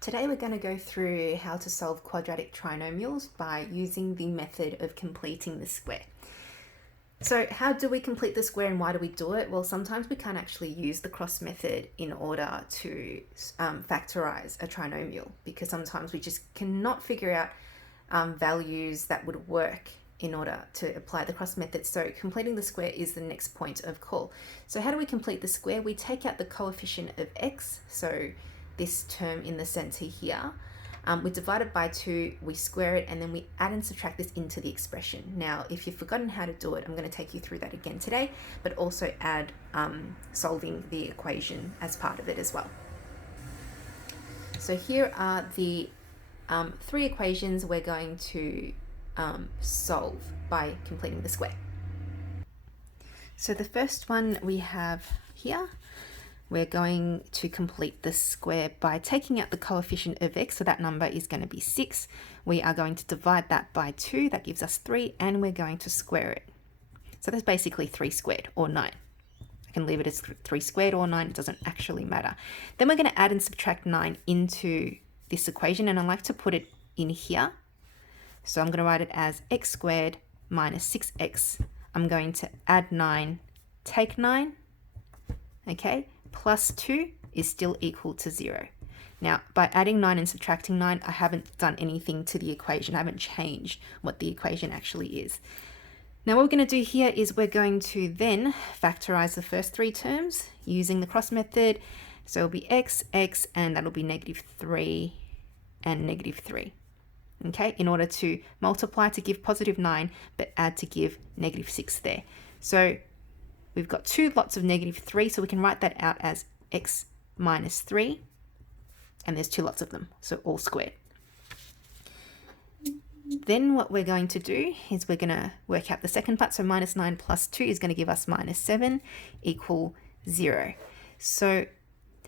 Today we're going to go through how to solve quadratic trinomials by using the method of completing the square. So how do we complete the square and why do we do it? Well, sometimes we can't actually use the cross method in order to factorize a trinomial because sometimes we just cannot figure out values that would work in order to apply the cross method. So completing the square is the next point of call. So how do we complete the square? We take out the coefficient of x, so this term in the center here. We divide it by 2, we square it, and then we add and subtract this into the expression. Now, if you've forgotten how to do it, I'm going to take you through that again today, but also add solving the equation as part of it as well. So here are the 3 equations we're going to solve by completing the square. So the first one we have here, we're going to complete the square by taking out the coefficient of x, so that number is going to be 6. We are going to divide that by 2, that gives us 3, and we're going to square it. So that's basically 3 squared, or 9. I can leave it as 3 squared or 9, it doesn't actually matter. Then we're going to add and subtract 9 into this equation, and I like to put it in here. So I'm going to write it as x squared minus 6x. I'm going to add 9, take 9, okay? Plus 2 is still equal to 0. Now, by adding 9 and subtracting 9, I haven't done anything to the equation. I haven't changed what the equation actually is. Now, what we're going to do here is we're going to then factorize the first 3 terms using the cross method. So it'll be x, and that'll be -3 and -3. Okay, in order to multiply to give +9, but add to give -6 there. So we've got 2 lots of -3, so we can write that out as x minus 3, and there's 2 lots of them, so all squared. Then what we're going to do is we're going to work out the second part, so -9 plus 2 is going to give us -7 equal 0. So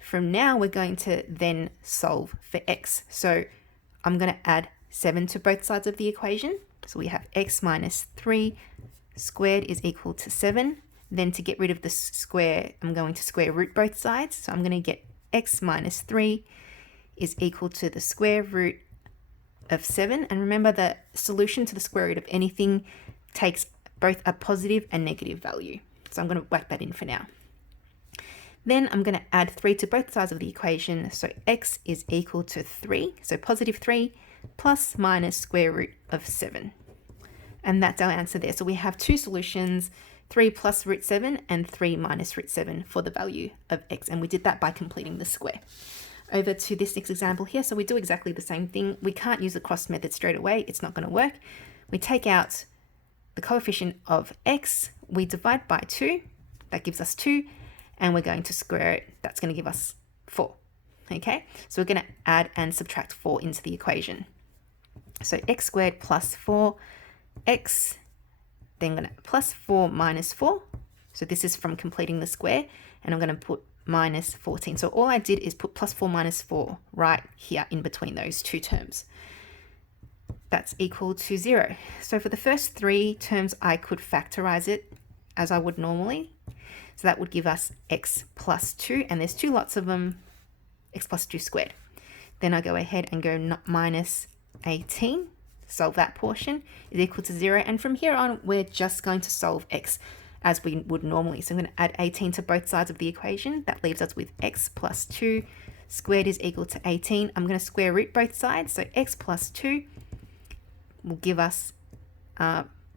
from now we're going to then solve for x. So I'm going to add 7 to both sides of the equation. So we have x minus 3 squared is equal to 7. Then to get rid of the square, I'm going to square root both sides. So I'm going to get x minus 3 is equal to the square root of 7. And remember, the solution to the square root of anything takes both a positive and negative value. So I'm going to whack that in for now. Then I'm going to add 3 to both sides of the equation. So x is equal to 3. So +3 plus minus square root of 7. And that's our answer there. So we have 2 solutions, 3 plus root 7 and 3 minus root 7 for the value of x. And we did that by completing the square. Over to this next example here. So we do exactly the same thing. We can't use the cross method straight away. It's not going to work. We take out the coefficient of x. We divide by 2. That gives us 2. And we're going to square it. That's going to give us 4. Okay, so we're going to add and subtract 4 into the equation. So x squared plus 4x, then going to plus 4 minus 4. So this is from completing the square, and I'm going to put minus 14. So all I did is put plus 4 minus 4 right here in between those 2 terms. That's equal to 0. So for the first 3 terms, I could factorize it as I would normally. So that would give us x plus 2, and there's 2 lots of them, x plus 2 squared. Then I go ahead and go minus 18, solve that portion, is equal to 0. And from here on, we're just going to solve x as we would normally. So I'm going to add 18 to both sides of the equation. That leaves us with x plus 2 squared is equal to 18. I'm going to square root both sides. So x plus 2 will give us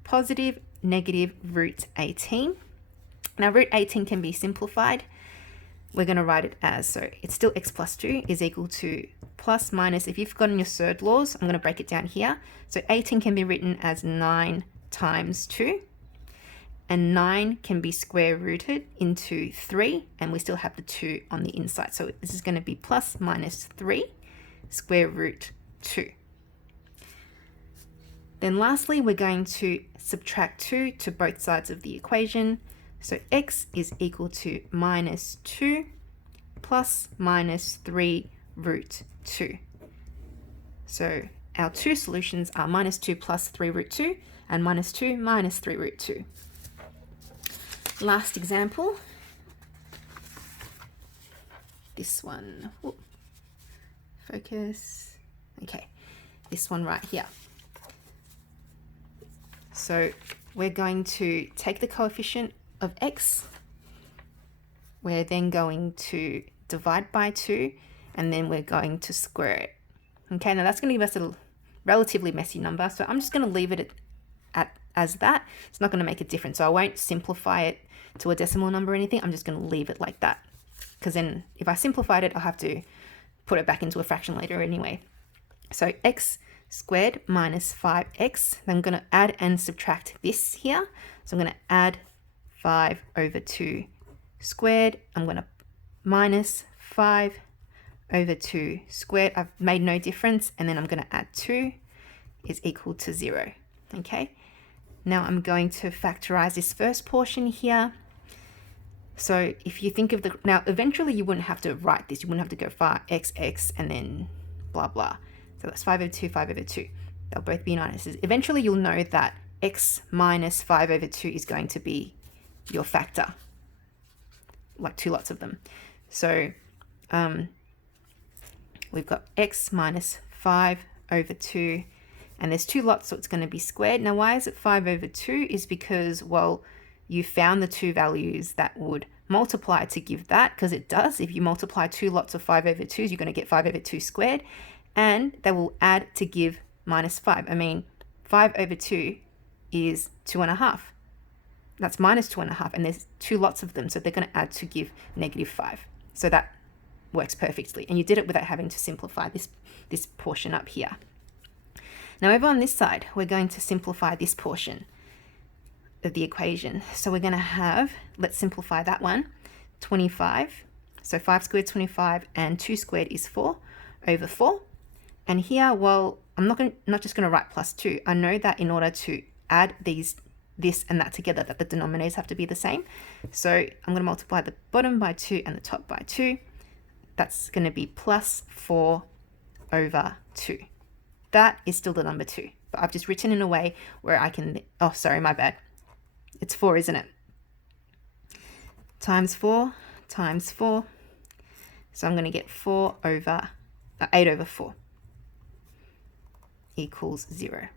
positive negative root 18. Now root 18 can be simplified. We're going to write it as, so it's still x plus 2 is equal to plus minus, if you've forgotten your surd laws, I'm going to break it down here. So 18 can be written as 9 times 2. And 9 can be square rooted into 3. And we still have the 2 on the inside. So this is going to be plus minus 3 square root 2. Then lastly, we're going to subtract 2 to both sides of the equation. So x is equal to minus 2 plus minus 3 root 2. So our 2 solutions are minus 2 plus 3 root 2 and minus 2 minus 3 root 2. Last example. This one. focus. Okay, this one right here. So we're going to take the coefficient of x. We're then going to divide by 2, and then we're going to square it. Okay, now that's going to give us a relatively messy number, so I'm just going to leave it as that. It's not going to make a difference, so I won't simplify it to a decimal number or anything. I'm just going to leave it like that, because then if I simplified it, I'll have to put it back into a fraction later anyway. So x squared minus 5x, then I'm going to add and subtract this here. So I'm going to add 5 over 2 squared. I'm going to minus 5 over 2 squared. I've made no difference, and then I'm going to add 2 is equal to 0. Okay, now I'm going to factorize this first portion here. So if you think of now eventually you wouldn't have to write this, you wouldn't have to go 5x and then blah blah. So that's 5 over 2, 5 over 2. They'll both be minuses. Eventually you'll know that x minus 5 over 2 is going to be your factor, like 2 lots of them. So we've got x minus 5 over 2, and there's 2 lots, so it's going to be squared. Now why is it 5 over 2? Is because, well, you found the 2 values that would multiply to give that, because it does. If you multiply 2 lots of 5 over 2s, you're going to get 5 over 2 squared, and they will add to give minus 5. I mean, 5 over 2 is 2.5. That's minus 2.5, and there's 2 lots of them, so they're going to add to give negative 5. So that works perfectly, and you did it without having to simplify this portion up here. Now over on this side, we're going to simplify this portion of the equation. So we're going to have, let's simplify that one, 25. So 5 squared is 25, and 2 squared is 4 over 4. And here, well, I'm not just going to write plus 2. I know that in order to add this and that together, that the denominators have to be the same. So I'm going to multiply the bottom by 2 and the top by 2. That's going to be plus 4 over 2. That is still the number 2, but I've just written in a way where I can, oh, sorry, my bad. It's 4, isn't it? Times 4 times 4. So I'm going to get 8 over 4 equals 0.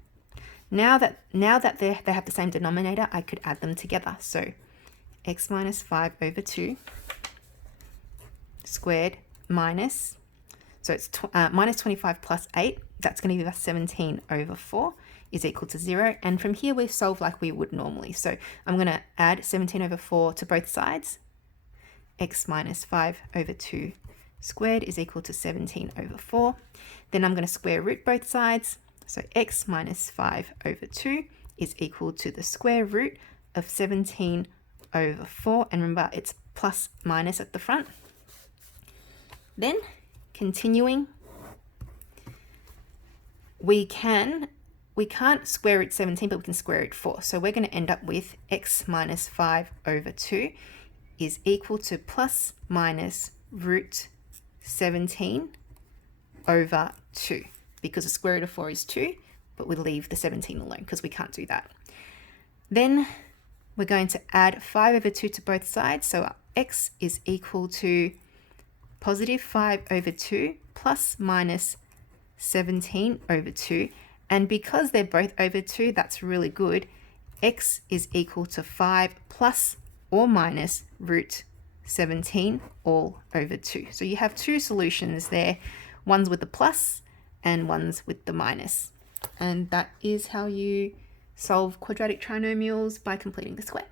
Now that they have the same denominator, I could add them together. So x minus 5 over 2 squared minus, so it's minus 25 plus 8. That's going to give us 17 over 4 is equal to 0. And from here, we solve like we would normally. So I'm going to add 17 over 4 to both sides. X minus 5 over 2 squared is equal to 17 over 4. Then I'm going to square root both sides. So x minus 5 over 2 is equal to the square root of 17 over 4. And remember, it's plus minus at the front. Then, continuing, we can't square root 17, but we can square root 4. So we're going to end up with x minus 5 over 2 is equal to plus minus root 17 over 2. Because the square root of 4 is 2, but we leave the 17 alone because we can't do that. Then we're going to add 5 over 2 to both sides. So x is equal to positive 5 over 2 plus minus 17 over 2. And because they're both over 2, that's really good. X is equal to 5 plus or minus root 17 all over 2. So you have 2 solutions there, one's with the plus and one's with the minus. And that is how you solve quadratic trinomials by completing the square.